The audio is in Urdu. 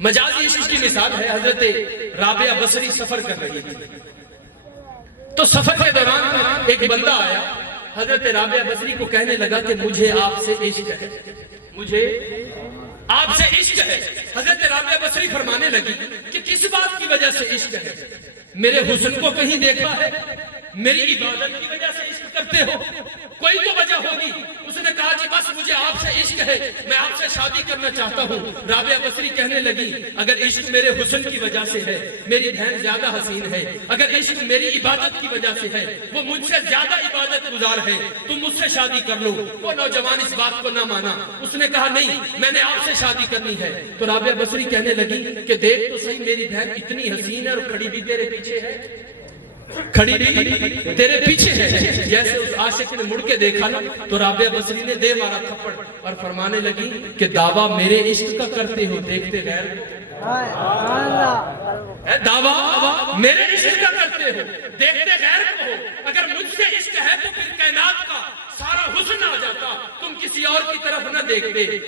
مجازی عشق کی مثال ہے، حضرت رابعہ بصری سفر کر رہی تھی، تو سفر کے دوران ایک بندہ آیا، حضرت رابعہ بصری کو کہنے لگا کہ مجھے آپ سے عشق ہے، مجھے آپ سے عشق ہے۔ حضرت رابعہ بصری فرمانے لگی کہ کس بات کی وجہ سے عشق ہے؟ میرے حسن کو کہیں دیکھا ہے؟ میری عبادت کی وجہ سے عشق کرتے ہو؟ کوئی تو وجہ ہوگی۔ اس نے کہا جی بس مجھے آپ سے عشق ہے، میں آپ سے شادی کرنا چاہتا ہوں۔ رابعہ بصری کہنے لگی اگر عشق میرے حسن کی وجہ سے ہے، میری بہن زیادہ حسین ہے، اگر عشق میری عبادت کی وجہ سے ہے، وہ مجھ سے زیادہ عبادت گزار ہے، تم مجھ سے شادی کر لو۔ وہ نوجوان اس بات کو نہ مانا، اس نے کہا نہیں میں نے آپ سے شادی کرنی ہے۔ تو رابعہ بصری کہنے لگی کہ دیکھ تو صحیح میری بہن اتنی حسین ہے اور کھڑی بھی تیرے پیچھے ہے، کھڑی بھی تیرے پیچھے ہے۔ جیسے اس عاشق نے مڑ کے دیکھا نا تو رابعہ بصری نے دے مارا تھپڑ اور فرمانے لگی کہ دعویٰ میرے عشق کا کرتے ہو، دیکھتے غیر دعویٰ میرے عشق کا کرتے ہو، دیکھتے غیر کو ہو۔ اگر مجھ سے عشق ہے تو پھر کائنات کا سارا حسن آ جاتا، تم کسی اور کی طرف نہ دیکھتے۔